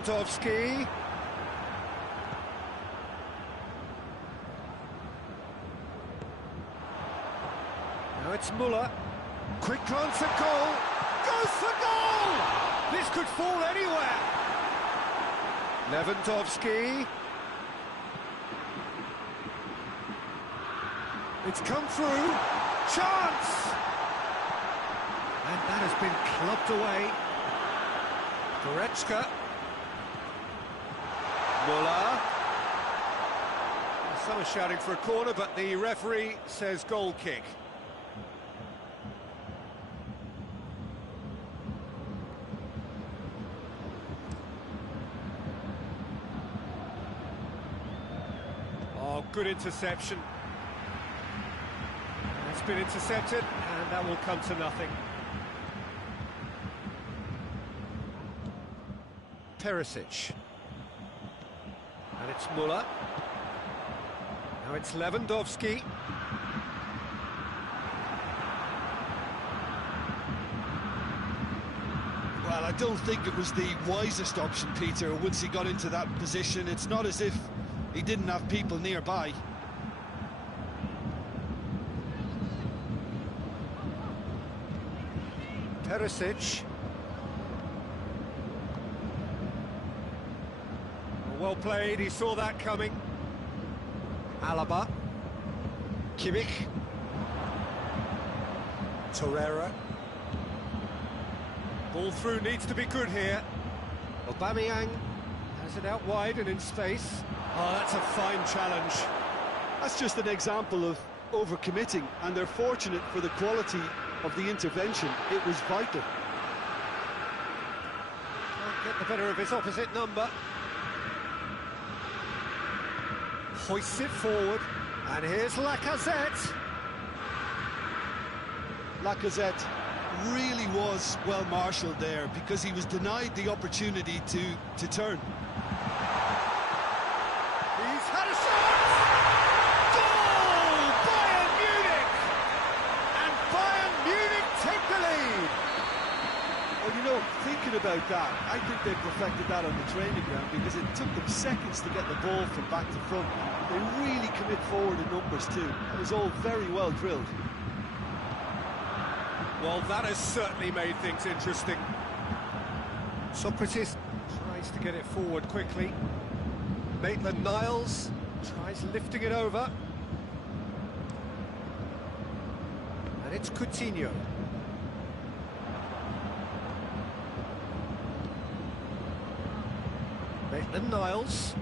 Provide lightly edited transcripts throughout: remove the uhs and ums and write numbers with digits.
Lewandowski. Now it's Müller. Quick glance at goal. Goes for goal! This could fall anywhere. Lewandowski. It's come through. Chance! And that has been clubbed away. Goretzka. Müller. Some are shouting for a corner, but the referee says goal kick. Oh, good interception. It's been intercepted, and that will come to nothing. Perisic. And it's Müller. Now it's Lewandowski. Well, I don't think it was the wisest option, Peter, once he got into that position. It's not as if he didn't have people nearby. Perisic. Well played, he saw that coming. Alaba. Kimmich. Torreira. Ball through needs to be good here. Aubameyang has it out wide and in space. Oh, that's a fine challenge. That's just an example of overcommitting, and they're fortunate for the quality of the intervention. It was vital. Can't get the better of his opposite number. Hoists it forward, and here's Lacazette. Lacazette really was well marshalled there because he was denied the opportunity to turn. He's had a shot! Goal! Bayern Munich! And Bayern Munich take the lead! Well, you know, thinking about that, I think they perfected that on the training ground because it took them seconds to get the ball from back to front. They really commit forward in numbers too. It was all very well drilled. Well, that has certainly made things interesting. Socrates tries to get it forward quickly. Maitland-Niles tries lifting it over. And it's Coutinho. Maitland-Niles.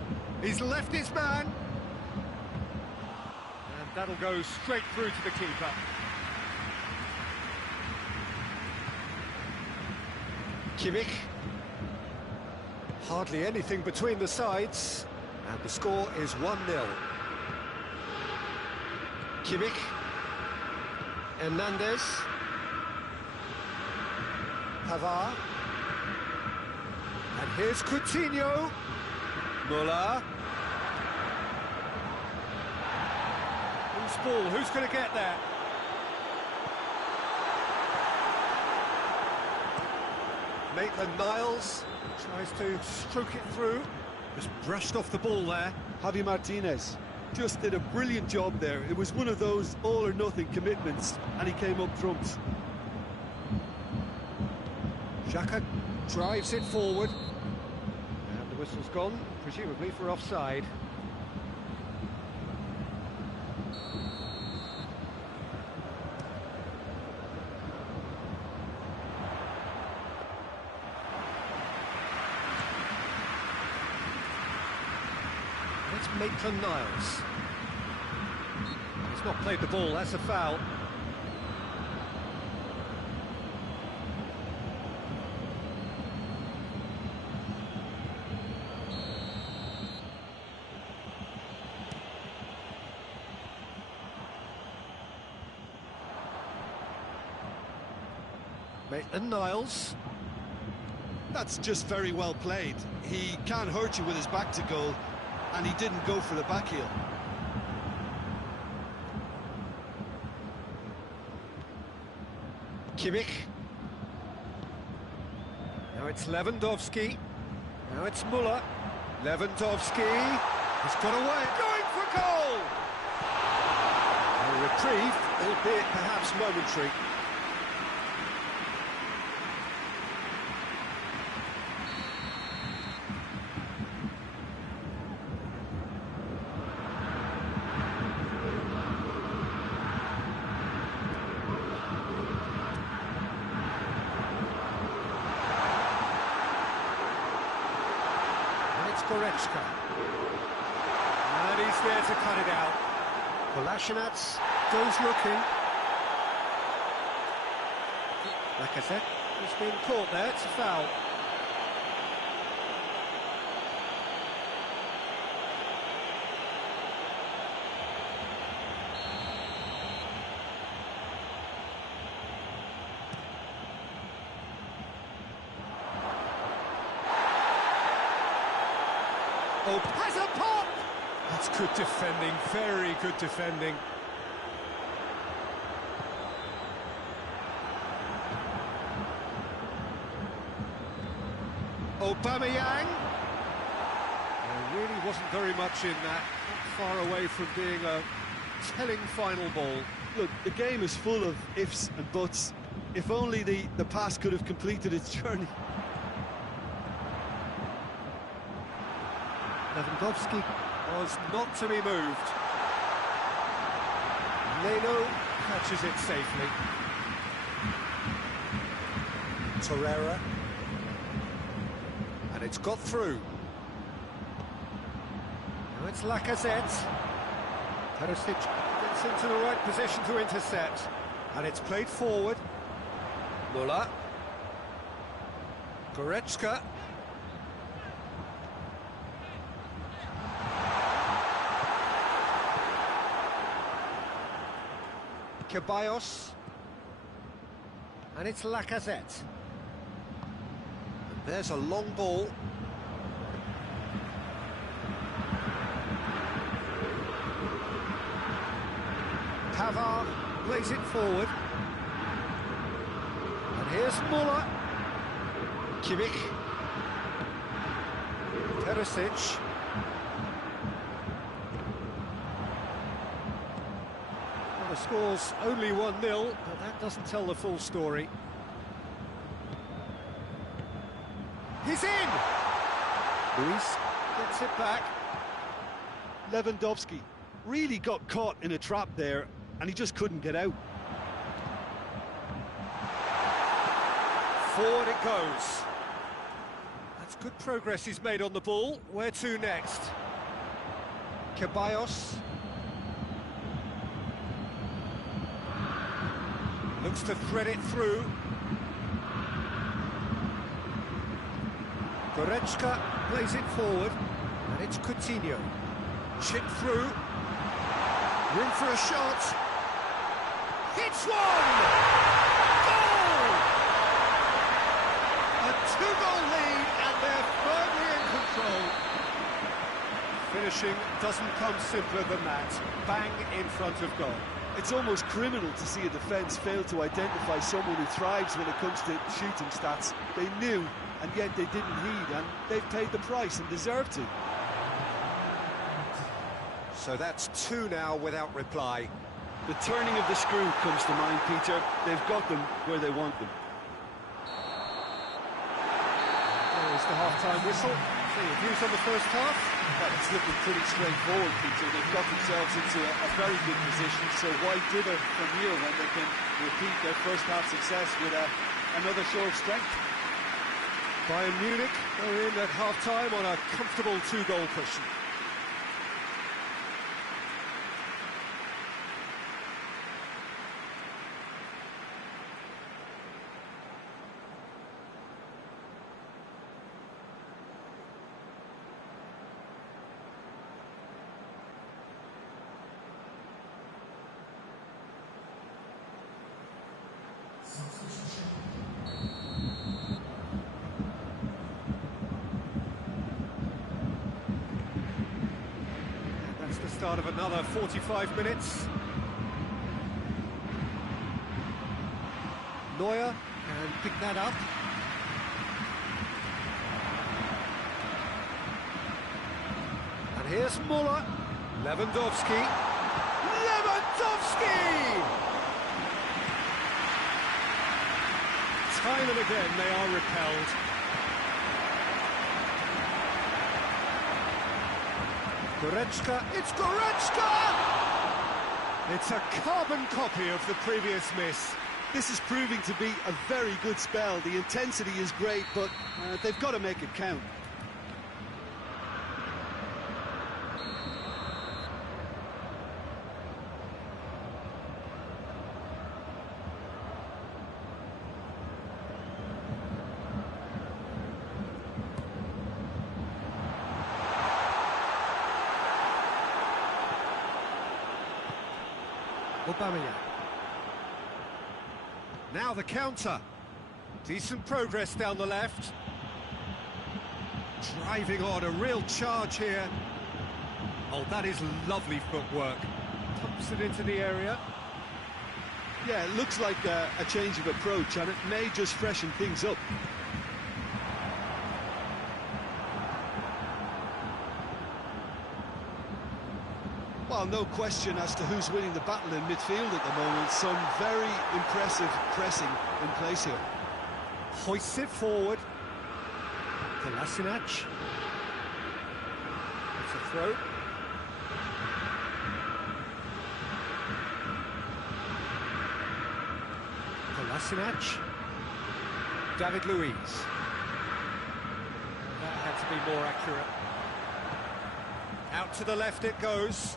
He's left his man. And that'll go straight through to the keeper. Kimmich. Hardly anything between the sides. And the score is 1-0. Kimmich. Hernandez. Pavard. And here's Coutinho. Müller. Who's ball? Who's going to get there? Maitland-Niles tries to stroke it through. Just brushed off the ball there. Javi Martinez just did a brilliant job there. It was one of those all-or-nothing commitments, and he came up trumps. Xhaka drives it forward. And the whistle's gone, presumably for offside. It's Maitland-Niles. He's not played the ball, that's a foul. Maitland-Niles. That's just very well played. He can't hurt you with his back to goal, and he didn't go for the back heel. Kimmich. Now it's Lewandowski. Now it's Müller. Lewandowski has got away, going for goal! A reprieve, albeit perhaps momentary. Goretzka. And he's there to cut it out. Kolasinac goes looking. Lacazette. He's been caught there, it's a foul. Oh, has a pop! That's good defending, very good defending. Aubameyang. There really wasn't very much in that, not far away from being a telling final ball. Look, the game is full of ifs and buts. If only the pass could have completed its journey. Lewandowski was not to be moved. Lewo catches it safely. Torreira. And it's got through. Now it's Lacazette. Perisic gets into the right position to intercept. And it's played forward. Müller. Goretzka. Ceballos, and it's Lacazette. And there's a long ball. Pavard plays it forward. And here's Müller. Kimmich. Perisic. The score's only 1-0, but that doesn't tell the full story. He's in! Luis gets it back. Lewandowski really got caught in a trap there, and he just couldn't get out. Forward it goes. That's good progress he's made on the ball. Where to next? Ceballos. Looks to thread it through. Goretzka plays it forward, and it's Coutinho. Chip through. Room for a shot. Hits one! Goal! A two-goal lead, and they're firmly in control. Finishing doesn't come simpler than that. Bang in front of goal. It's almost criminal to see a defence fail to identify someone who thrives when it comes to shooting stats. They knew, and yet they didn't heed, and they've paid the price and deserve to. So that's two now without reply. The turning of the screw comes to mind, Peter. They've got them where they want them. There's the half-time whistle. So your views on the first half? Well, it's looking pretty straightforward, Peter. They've got themselves into a very good position, so why dither from here when they can repeat their first half success with another show of strength? Bayern Munich are in at half-time on a comfortable two-goal cushion. That's the start of another 45 minutes. Neuer can pick that up. here's Muller. Lewandowski. Lewandowski! Time and again they are repelled. Goretzka, it's Goretzka! It's a carbon copy of the previous miss. This is proving to be a very good spell. The intensity is great, but they've got to make it count. Aubameyang. Now the counter. Decent progress down the left. Driving on, a real charge here. Oh, that is lovely footwork. Pumps it into the area. Yeah, it looks like a change of approach, and it may just freshen things up. Well, no question as to who's winning the battle in midfield at the moment. Some very impressive pressing in place here. Hoists it forward. Kolasinac. It's a throw. Kolasinac. David Luiz. That had to be more accurate. Out to the left it goes.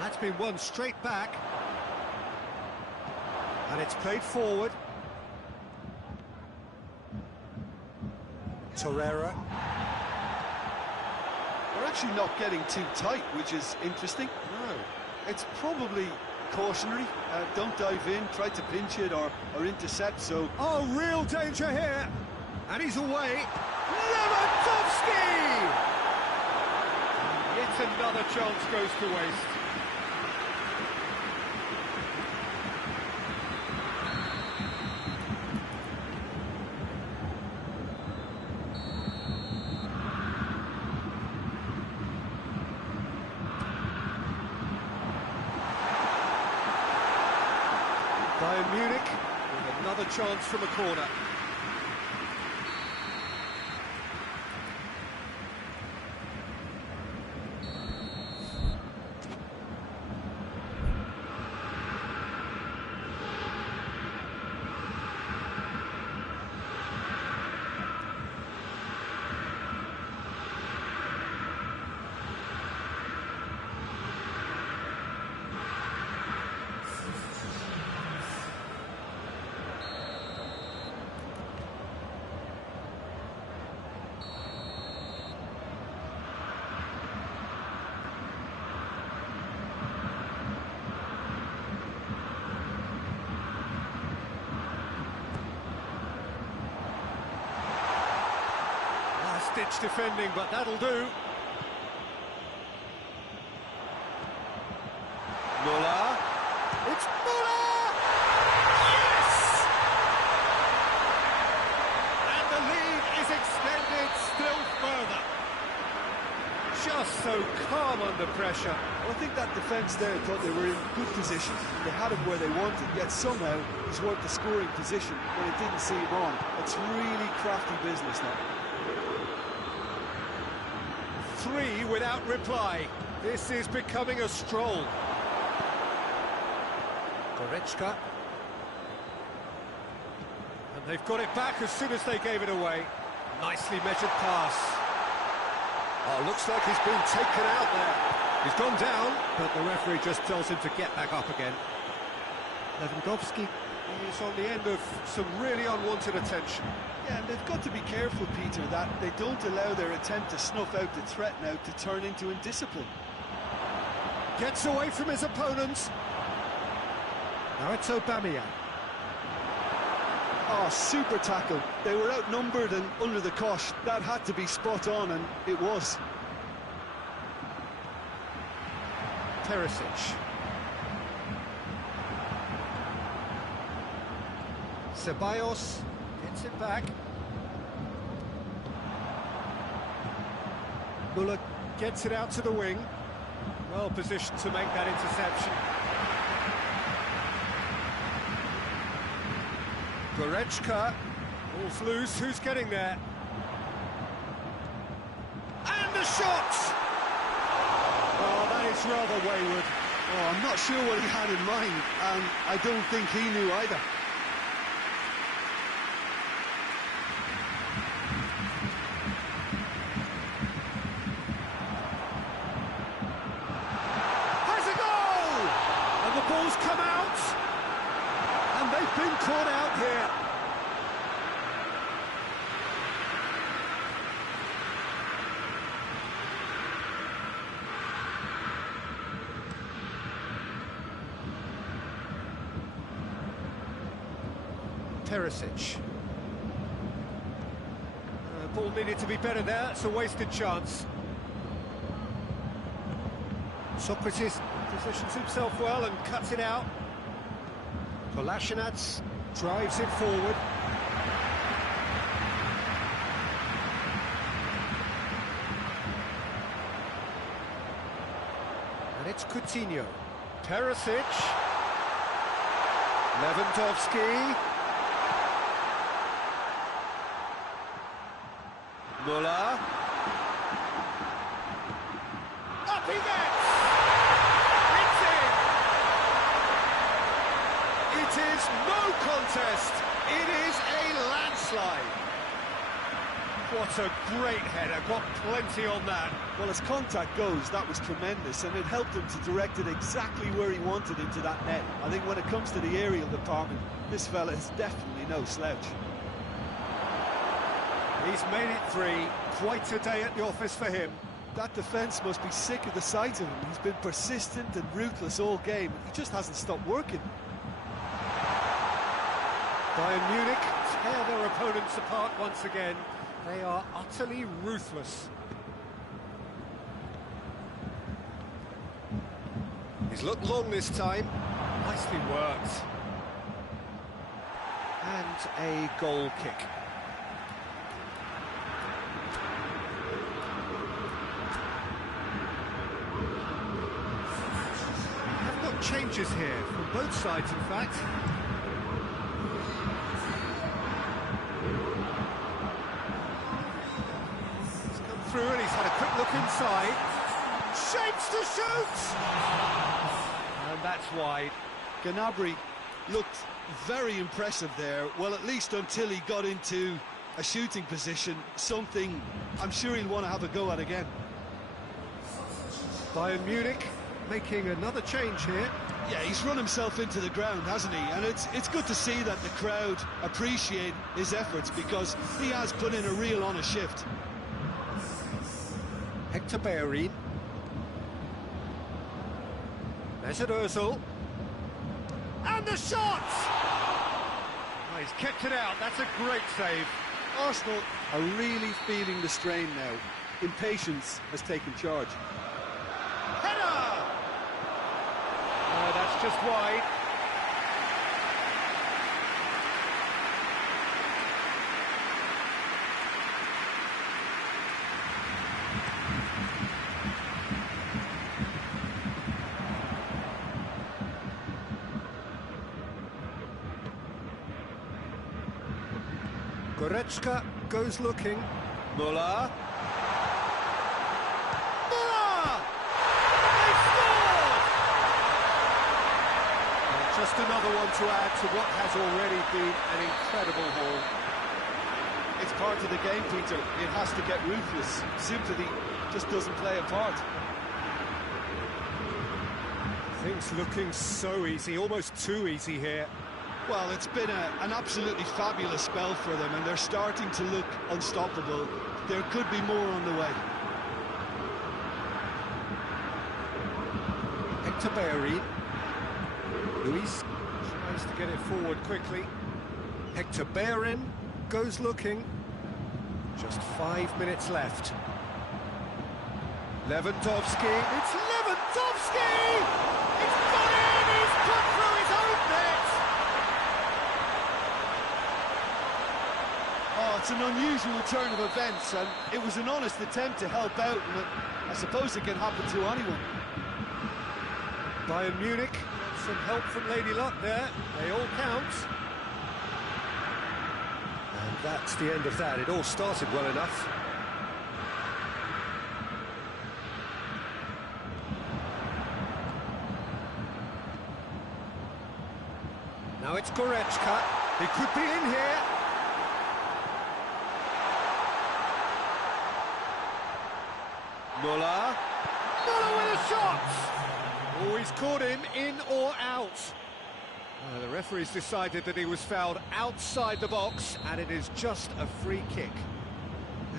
That's been won straight back. And it's played forward. Torreira. They're actually not getting too tight, which is interesting. No. It's probably cautionary. Don't dive in, try to pinch it or intercept, so... Oh, real danger here. And he's away. Lewandowski! Yet another chance goes to waste. Bayern Munich with another chance from a corner. Ditch defending, but that'll do. Muller. It's Muller! Yes! And the lead is extended still further. Just so calm under pressure. Well, I think that defence there thought they were in good position. They had him where they wanted, yet somehow he's worked the scoring position when it didn't see him on. It's really crafty business now. 3 without reply. This is becoming a stroll. Goretzka. And they've got it back as soon as they gave it away. Nicely measured pass. Oh, looks like he's been taken out there. He's gone down, but the referee just tells him to get back up again. Lewandowski is on the end of some really unwanted attention. Yeah, and they've got to be careful, Peter, that they don't allow their attempt to snuff out the threat now to turn into indiscipline. Gets away from his opponents. Now it's Aubameyang. Oh, super tackle. They were outnumbered and under the cosh. That had to be spot on, and it was. Perisic. Ceballos. Gets it back. Muller gets it out to the wing. Well positioned to make that interception. Goretzka. Ball's loose. Who's getting there? And the shot! Oh, that is rather wayward. Oh, I'm not sure what he had in mind, and I don't think he knew either. Has a goal! And the ball's come out. And they've been caught out here. Perisic. Ball needed to be better there, it's a wasted chance. Socrates positions himself well and cuts it out. Kolasinac drives it forward. And it's Coutinho. Perisic. Lewandowski. Muller. Up he gets! It's in! It is no contest. It is a landslide. What a great header, got plenty on that. Well, as contact goes, that was tremendous, and it helped him to direct it exactly where he wanted into that net. I think when it comes to the aerial department, this fella is definitely no slouch. He's made it three. Quite a day at the office for him. That defence must be sick of the sight of him. He's been persistent and ruthless all game. He just hasn't stopped working. Bayern Munich tear their opponents apart once again. They are utterly ruthless. He's looked long this time. Nicely worked. And a goal kick. They've got changes here from both sides, in fact. Through and he's had a quick look inside. Shapes to shoot! And that's wide. Gnabry looked very impressive there. Well, at least until he got into a shooting position, something I'm sure he'll want to have a go at again. Bayern Munich making another change here. Yeah, he's run himself into the ground, hasn't he? And it's good to see that the crowd appreciate his efforts, because he has put in a real honest shift. Hector Bellerin. Mesut Ozil. And the shot! Oh, he's kept it out, that's a great save. Arsenal are really feeling the strain now. Impatience has taken charge. Header! Oh, that's just wide. Goretzka goes looking. Muller. Muller! They scored! And just another one to add to what has already been an incredible haul. It's part of the game, Peter. It has to get ruthless. Sympathy just doesn't play a part. Things looking so easy, almost too easy here. Well, it's been an absolutely fabulous spell for them, and they're starting to look unstoppable. There could be more on the way. Hector Bellerin. Luis tries to get it forward quickly. Hector Bellerin goes looking. Just 5 minutes left. Lewandowski. It's Lewandowski! It's gone in! He's put through his own net! it's an unusual turn of events, and it was an honest attempt to help out, and I suppose it can happen to anyone. Bayern Munich, some help from Lady Luck there, they all count. And that's the end of that, it all started well enough. Now it's Goretzka, he could be in here. Muller with a shot! Oh, he's caught him in or out. The referee's decided that he was fouled outside the box, and it is just a free kick.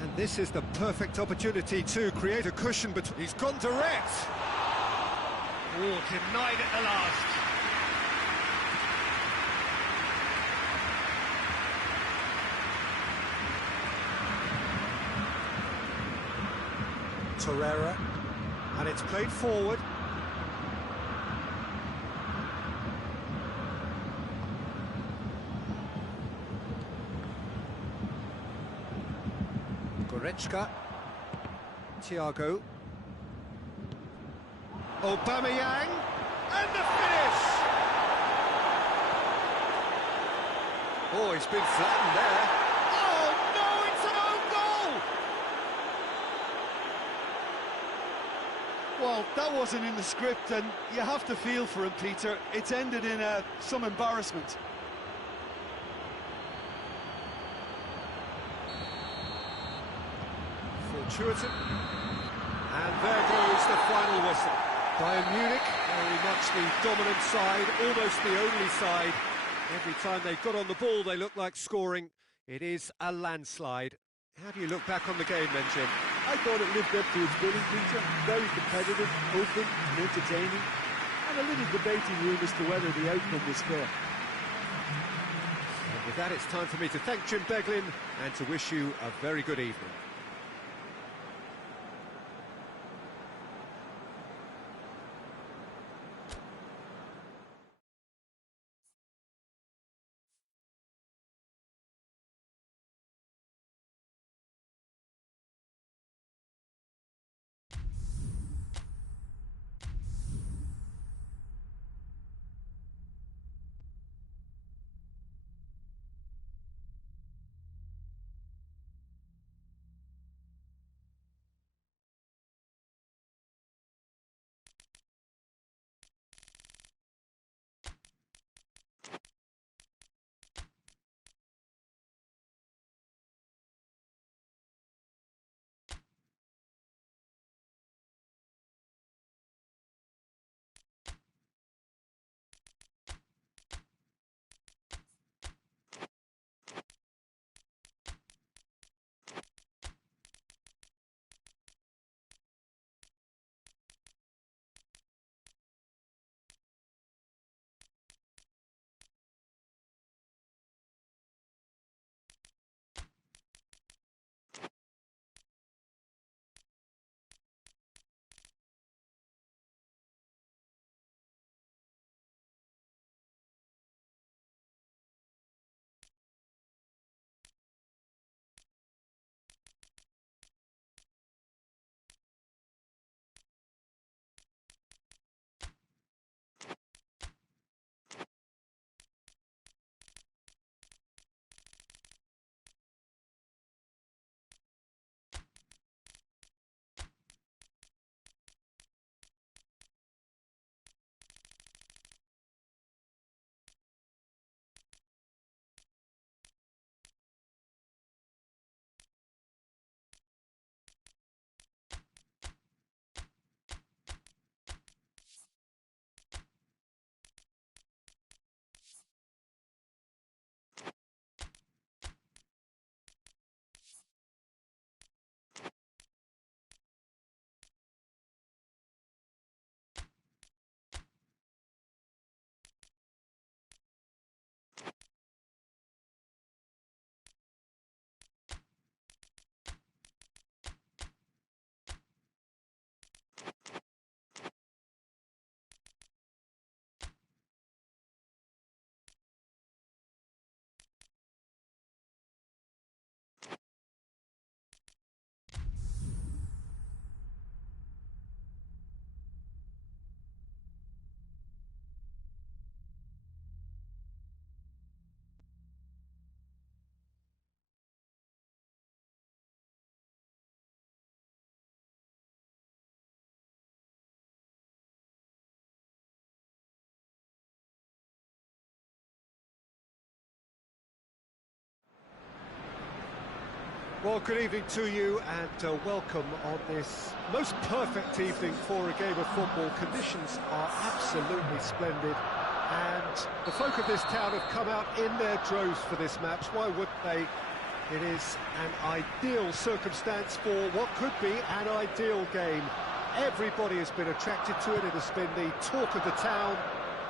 And this is the perfect opportunity to create a cushion between... He's gone direct! Oh, denied at the last. Torreira. And it's played forward. Goretzka, Thiago, Aubameyang, and the finish! Oh, he's been flattened there. Oh no, it's an own goal! Well, that wasn't in the script, and you have to feel for him, Peter. It's ended in some embarrassment. Fortuitous. And there goes the final whistle. Bayern Munich, very much the dominant side, almost the only side. Every time they got on the ball, they looked like scoring. It is a landslide. How do you look back on the game, then, Jim? I thought it lived up to its billing, Peter. Very competitive, open and entertaining, and a little debating room as to whether the outcome was fair. And with that, it's time for me to thank Jim Beglin and to wish you a very good evening. Well, good evening to you and welcome on this most perfect evening for a game of football. Conditions are absolutely splendid and the folk of this town have come out in their droves for this match. Why wouldn't they? It is an ideal circumstance for what could be an ideal game. Everybody has been attracted to it. It has been the talk of the town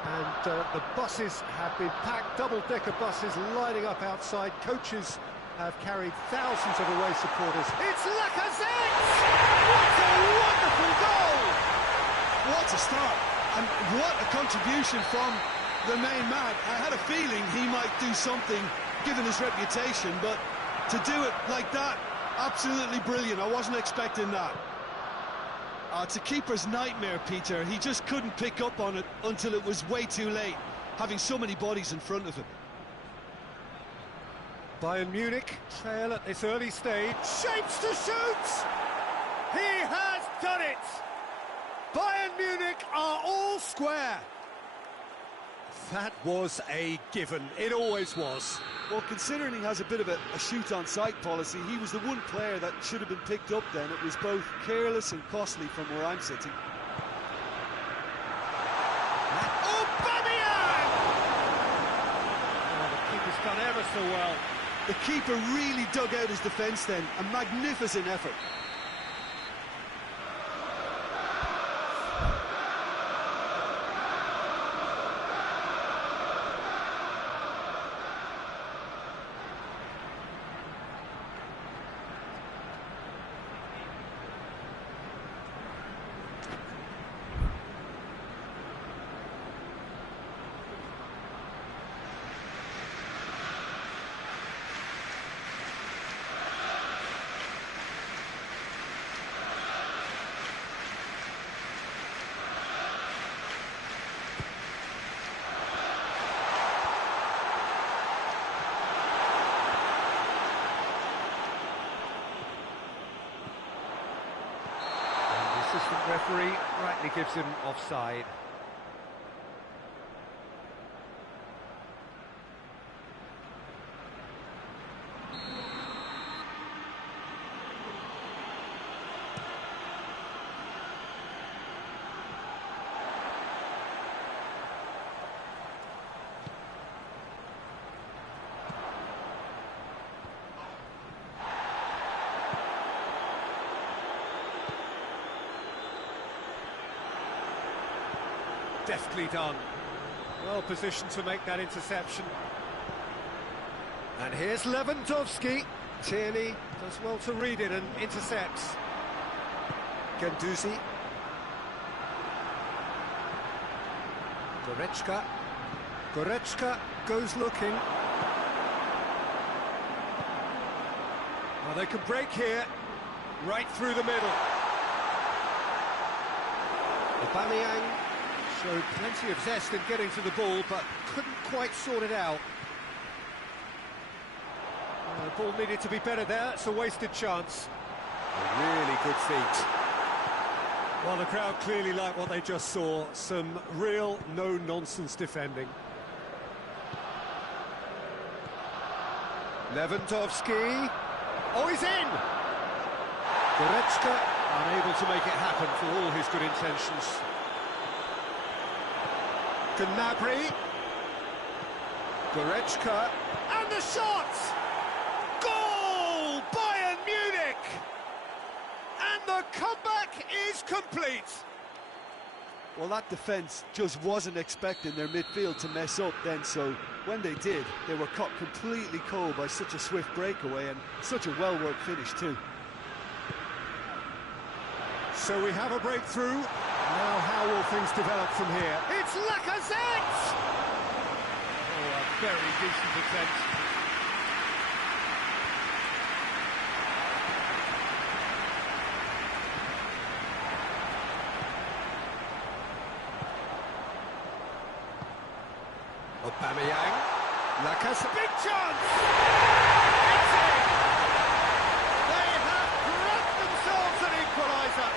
and the buses have been packed, double-decker buses lining up outside. Coaches have carried thousands of away supporters. It's Lacazette! What a wonderful goal! What a start, and what a contribution from the main man. I had a feeling he might do something, given his reputation, but to do it like that, absolutely brilliant. I wasn't expecting that. It's a keeper's nightmare, Peter. He just couldn't pick up on it until it was way too late, having so many bodies in front of him. Bayern Munich trail at this early stage. Shapes to shoot! He has done it! Bayern Munich are all square. That was a given. It always was. Well, considering he has a bit of a shoot-on-sight policy, he was the one player that should have been picked up then. It was both careless and costly from where I'm sitting. Aubameyang! Oh, the keeper's done ever so well. The keeper really dug out his defence then. A magnificent effort. Assistant referee rightly gives him offside. Deftly done. Well positioned to make that interception. And here's Lewandowski. Tierney does well to read it and intercepts. Guendouzi. Goretzka. Goretzka goes looking. Well, they can break here, right through the middle. Aubameyang. Showed plenty of zest in getting to the ball, but couldn't quite sort it out. The ball needed to be better there, it's a wasted chance. A really good feat. Well, the crowd clearly liked what they just saw. Some real no-nonsense defending. Lewandowski. Oh, he's in! Goretzka unable to make it happen for all his good intentions. Gnabry, Goretzka, and the shot! Goal! Bayern Munich! And the comeback is complete! Well, that defence just wasn't expecting their midfield to mess up then, so when they did, they were caught completely cold by such a swift breakaway and such a well-worked finish too. So we have a breakthrough. Now how will things develop from here? It's Lacazette! Oh, a very decent attempt. Aubameyang. Lacazette. Big chance! It's in! They have grabbed themselves an equaliser.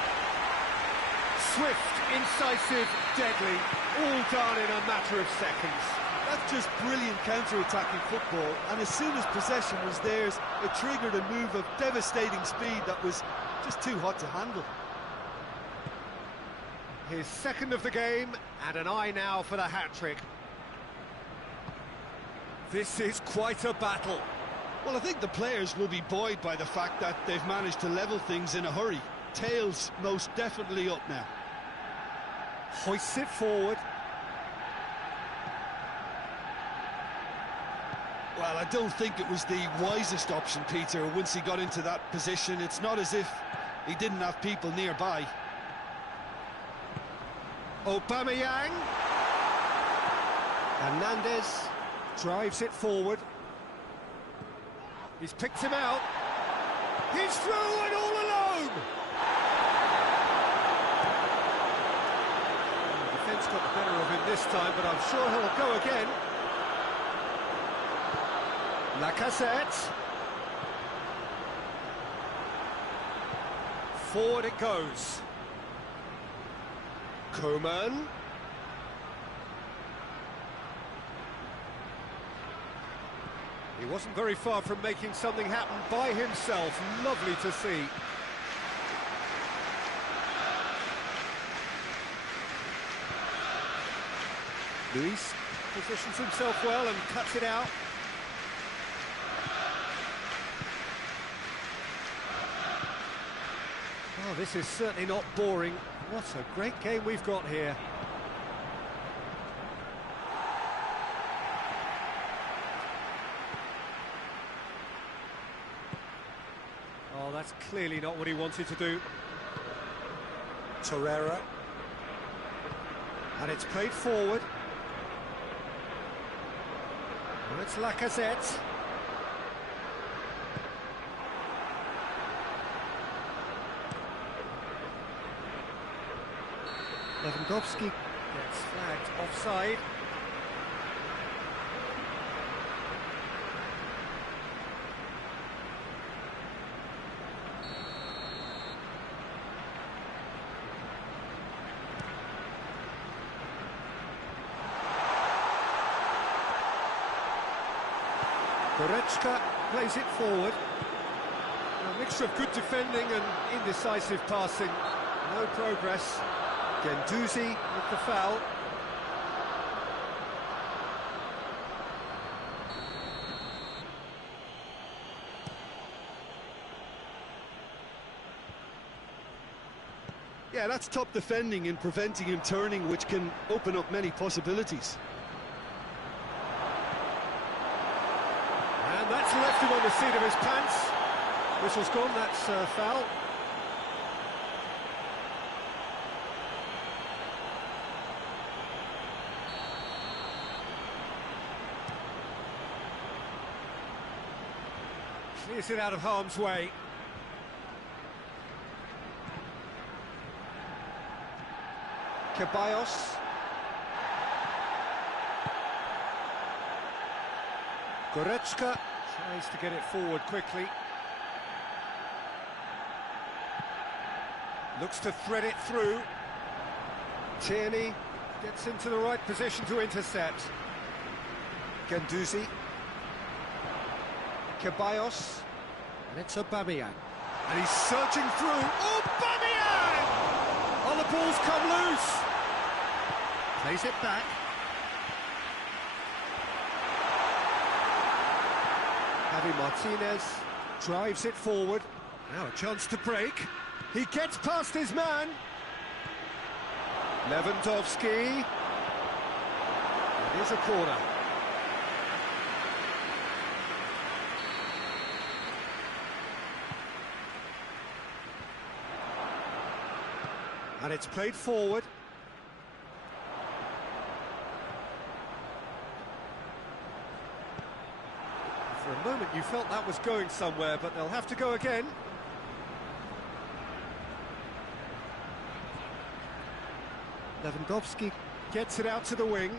Swift, incisive, deadly, all done in a matter of seconds. That's just brilliant counter-attacking football, and as soon as possession was theirs, it triggered a move of devastating speed that was just too hot to handle. His second of the game, and an eye now for the hat-trick. This is quite a battle. Well, I think the players will be buoyed by the fact that they've managed to level things in a hurry. Tails most definitely up now. Hoists it forward. Well, I don't think it was the wisest option, Peter, once he got into that position. It's not as if he didn't have people nearby. Aubameyang. Hernandez drives it forward. He's picked him out. He's through and all alone! The defence got the better of him this time, but I'm sure he'll go again. Lacazette. Forward it goes. Koeman. He wasn't very far from making something happen by himself. Lovely to see. Luis positions himself well and cuts it out. Oh, this is certainly not boring. What a great game we've got here. Oh, that's clearly not what he wanted to do. Torreira. And it's played forward. And it's Lacazette. Lewandowski gets flagged offside. Goretzka plays it forward. A mixture of good defending and indecisive passing. No progress. Guendouzi with the foul. Yeah, that's top defending and preventing him turning, which can open up many possibilities. And that's left him on the seat of his pants. Whistle's gone, that's foul. Clears it out of harm's way. Ceballos. Goretzka tries to get it forward quickly. Looks to thread it through. Tierney gets into the right position to intercept. Guendouzi. Ceballos. And it's Aubameyang. And he's surging through. Aubameyang! Oh, the ball's come loose. Plays it back. Javi Martinez drives it forward. Now a chance to break. He gets past his man. Lewandowski. It is a corner. And it's played forward. For a moment you felt that was going somewhere, but they'll have to go again. Lewandowski gets it out to the wing.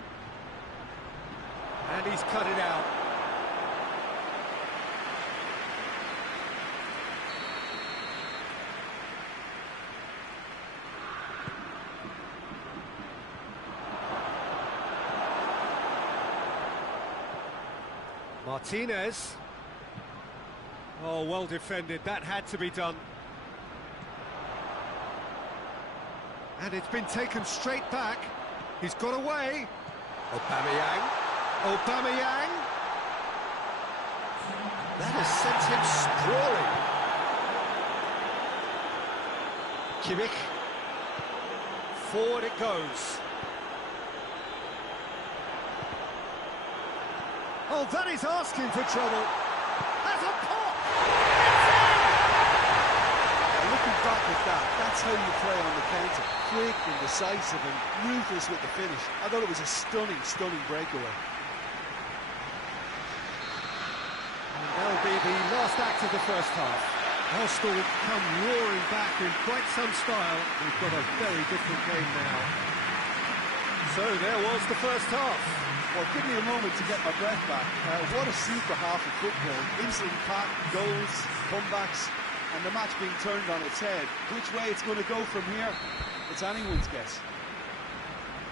And he's cut it out. Martinez. Oh, well defended. That had to be done. And it's been taken straight back. He's got away. Aubameyang. Aubameyang. That has sent him sprawling. Kimmich. Forward it goes. Oh, that is asking for trouble. That's a pop! Looking back at that, that's how you play on the counter. Quick and decisive and ruthless with the finish. I thought it was a stunning, stunning breakaway. And that'll be the last act of the first half. Arsenal come roaring back in quite some style. We've got a very different game now. So there was the first half. Well, give me a moment to get my breath back. What a super half of football. Instantly packed, goals, comebacks, and the match being turned on its head. Which way it's going to go from here, it's anyone's guess.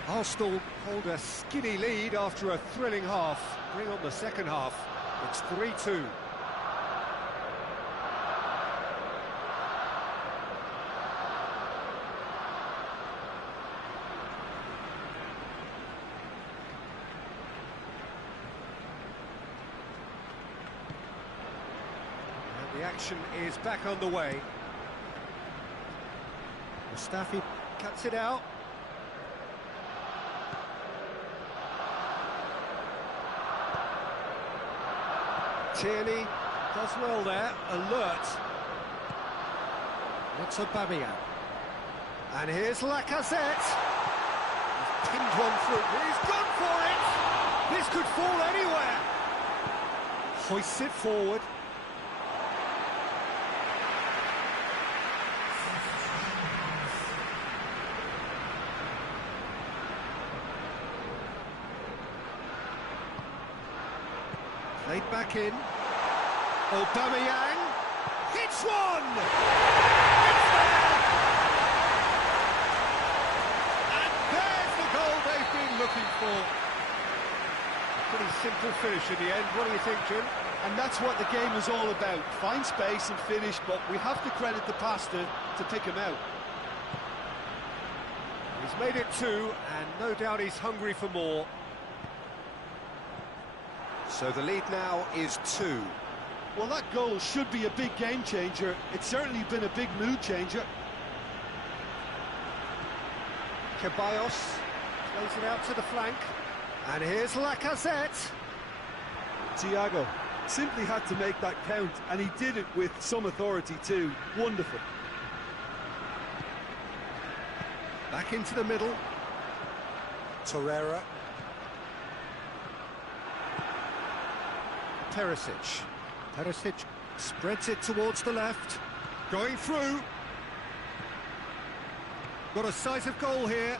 Arsenal hold a skinny lead after a thrilling half. Bring on the second half. It's 3-2. The action is back underway. Mustafi cuts it out. Tierney does well there, alert. It's Aubameyang. And here's Lacazette. He's pinned one through. He's gone for it! This could fall anywhere. Hoists it forward. Played back in. Aubameyang hits one! It's there! And there's the goal they've been looking for. A pretty simple finish in the end. What do you think, Jim? And that's what the game is all about. Find space and finish, but we have to credit the passer to pick him out. He's made it two, and no doubt he's hungry for more. So the lead now is 2. Well, that goal should be a big game changer. It's certainly been a big mood changer. Ceballos plays it out to the flank. And here's Lacazette. Thiago simply had to make that count, and he did it with some authority too. Wonderful. Back into the middle. Torreira. Perisic. Perisic spreads it towards the left. Going through. Got a sight of goal here.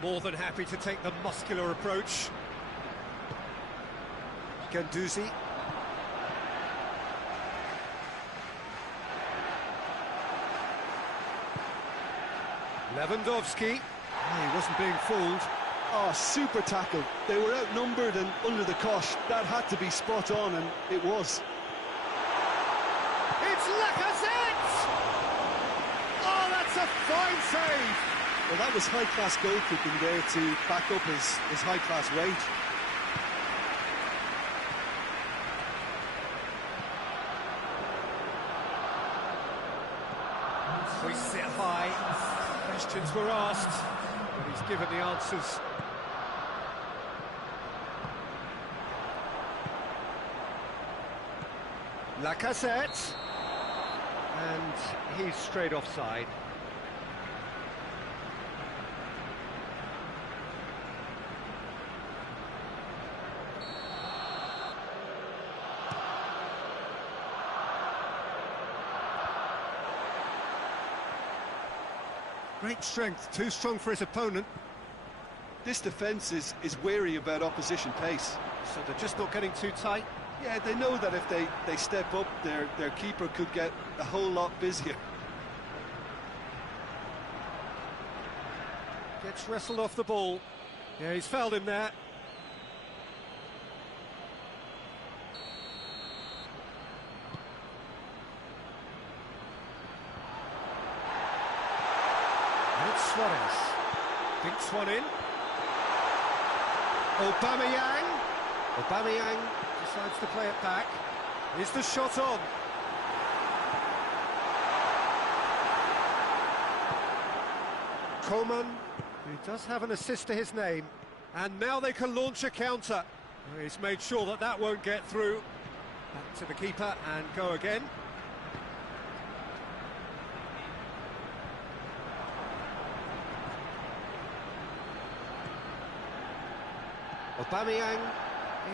More than happy to take the muscular approach. Ganduzi. Lewandowski. Oh, he wasn't being fooled. Oh, super tackle. They were outnumbered and under the cosh. That had to be spot on, and it was. It's Lacazette! Oh, that's a fine save! Well, that was high-class goalkeeping there to back up his high-class rage. We sit high. Questions were asked, but he's given the answers. Lacazette. And he's straight offside. Great strength, too strong for his opponent. This defence is wary about opposition pace. So they're just not getting too tight. Yeah, they know that if they step up, their keeper could get a whole lot busier. Gets wrestled off the ball. Yeah, he's fouled him there. And it's Suarez. Dinks one in. Aubameyang decides to play it back. Is the shot on? Coman, who does have an assist to his name, and now they can launch a counter. He's made sure that that won't get through. Back to the keeper and go again. Aubameyang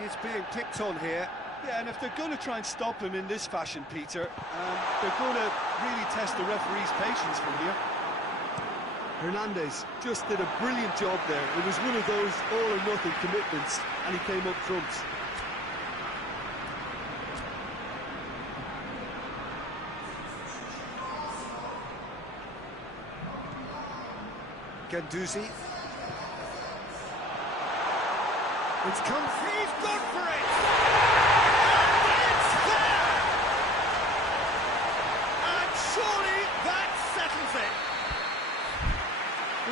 is being picked on here. Yeah, and if they're going to try and stop him in this fashion, Peter, they're going to really test the referee's patience from here. Hernandez just did a brilliant job there. It was one of those all-or-nothing commitments, and he came up trumps. Guendouzi. It's come, he's gone for it! And it's there! And surely that settles it!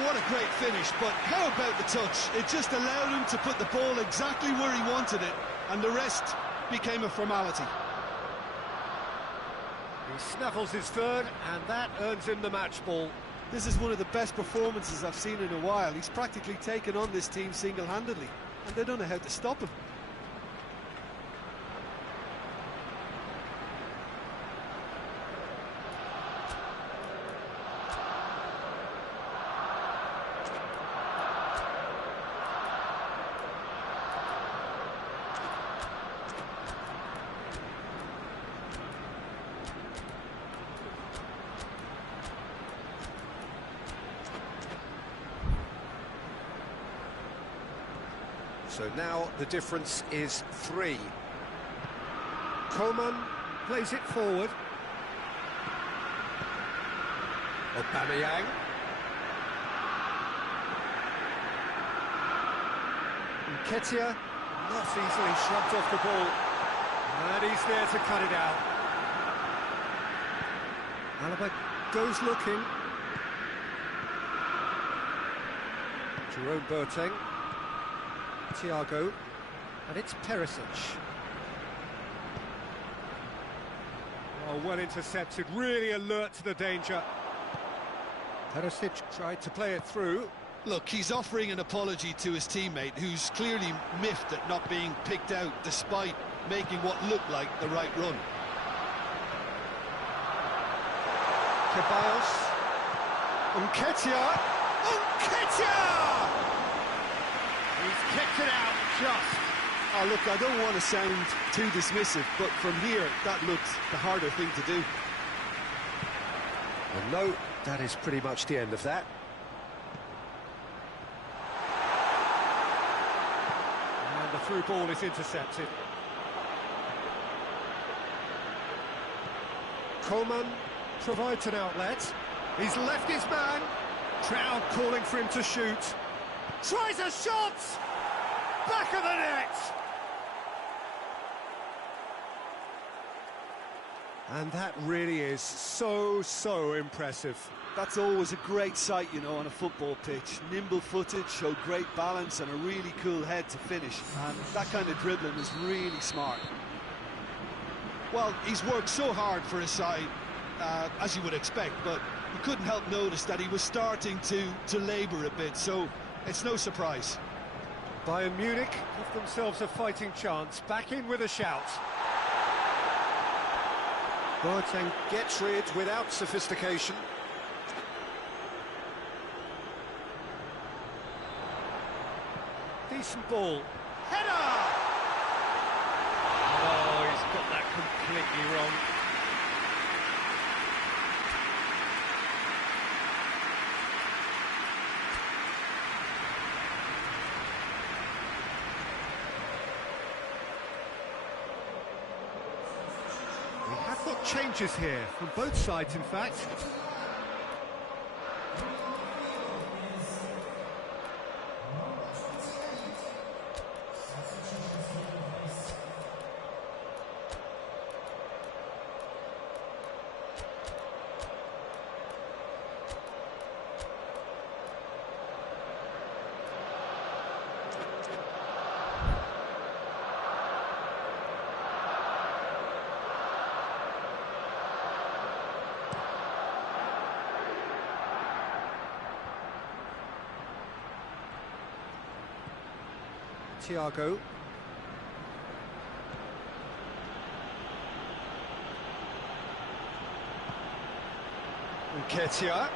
What a great finish, but how about the touch? It just allowed him to put the ball exactly where he wanted it, and the rest became a formality. He snaffles his third, and that earns him the match ball. This is one of the best performances I've seen in a while. He's practically taken on this team single-handedly, and they don't know how to stop him. So now the difference is 3. Coman plays it forward. Aubameyang. Nketiah not easily shrugged off the ball. And he's there to cut it out. Alaba goes looking. Jerome Boateng. Thiago, and it's Perisic. Oh, well intercepted, really alert to the danger. Perisic tried to play it through. Look, he's offering an apology to his teammate, who's clearly miffed at not being picked out despite making what looked like the right run. Ceballos. Nketiah. He's kicked it out, just. Oh, look, I don't want to sound too dismissive, but from here, that looked the harder thing to do. Well, no, that is pretty much the end of that. And the through ball is intercepted. Coman provides an outlet. He's left his man. Crowd calling for him to shoot. Tries a shot! Back of the net! And that really is so impressive. That's always a great sight, you know, on a football pitch. Nimble-footed, showed great balance and a really cool head to finish. And that kind of dribbling is really smart. Well, he's worked so hard for his side, as you would expect, but you couldn't help notice that he was starting to labour a bit, so it's no surprise. Bayern Munich give themselves a fighting chance, back in with a shout. Boateng gets rid without sophistication. Decent ball. Header! Oh, he's got that completely wrong. changes here, from both sides in fact. Thiago. Nketiah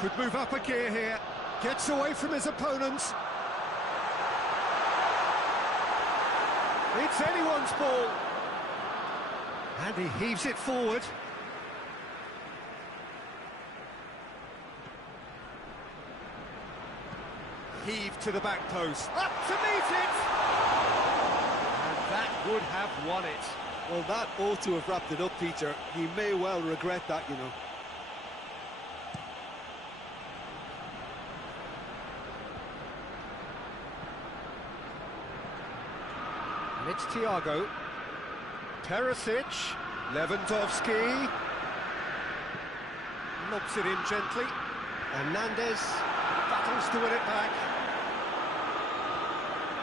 could move up a gear here, gets away from his opponents. It's anyone's ball. And he heaves it forward. Heave to the back post, up to meet it! And that would have won it. Well, that ought to have wrapped it up, Peter. He may well regret that, you know. And it's Thiago. Perisic, Lewandowski. Lobs it in gently. Hernandez battles to win it back.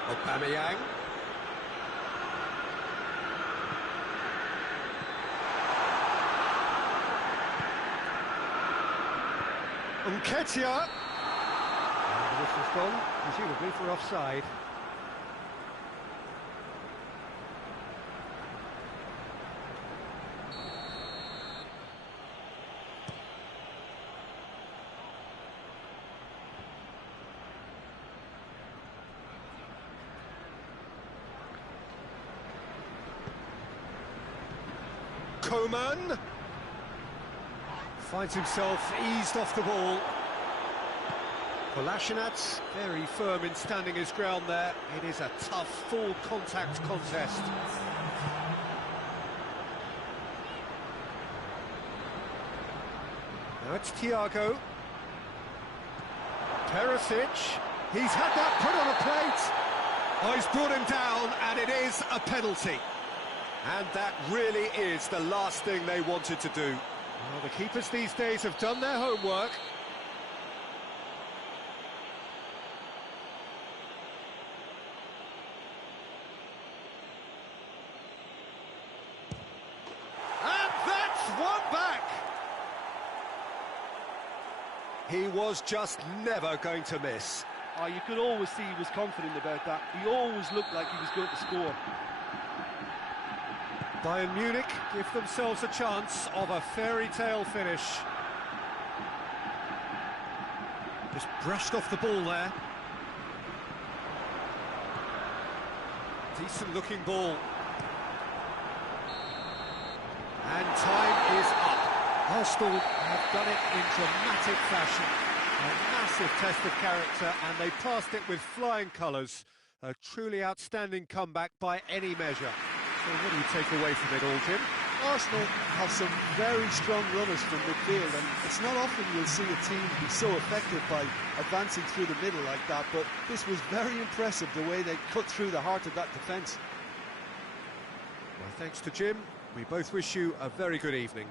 Aubameyang. Nketiah. And the whistle's gone, presumably for offside. Coman finds himself eased off the ball. Kolasinac very firm in standing his ground there. It is a tough, full contact contest. Now it's Thiago. Perisic, he's had that put on a plate. Oh, he's brought him down, and it is a penalty. And that really is the last thing they wanted to do. Well, the keepers these days have done their homework. And that's one back! He was just never going to miss. Oh, you could always see he was confident about that. He always looked like he was going to score. Bayern Munich give themselves a chance of a fairy tale finish. Just brushed off the ball there. Decent looking ball. And time is up. Arsenal have done it in dramatic fashion. A massive test of character, and they passed it with flying colours. A truly outstanding comeback by any measure. So what do you take away from it all, Jim? Arsenal have some very strong runners from midfield, and it's not often you'll see a team be so effective by advancing through the middle like that, but this was very impressive, the way they cut through the heart of that defence. Well, thanks to Jim. We both wish you a very good evening.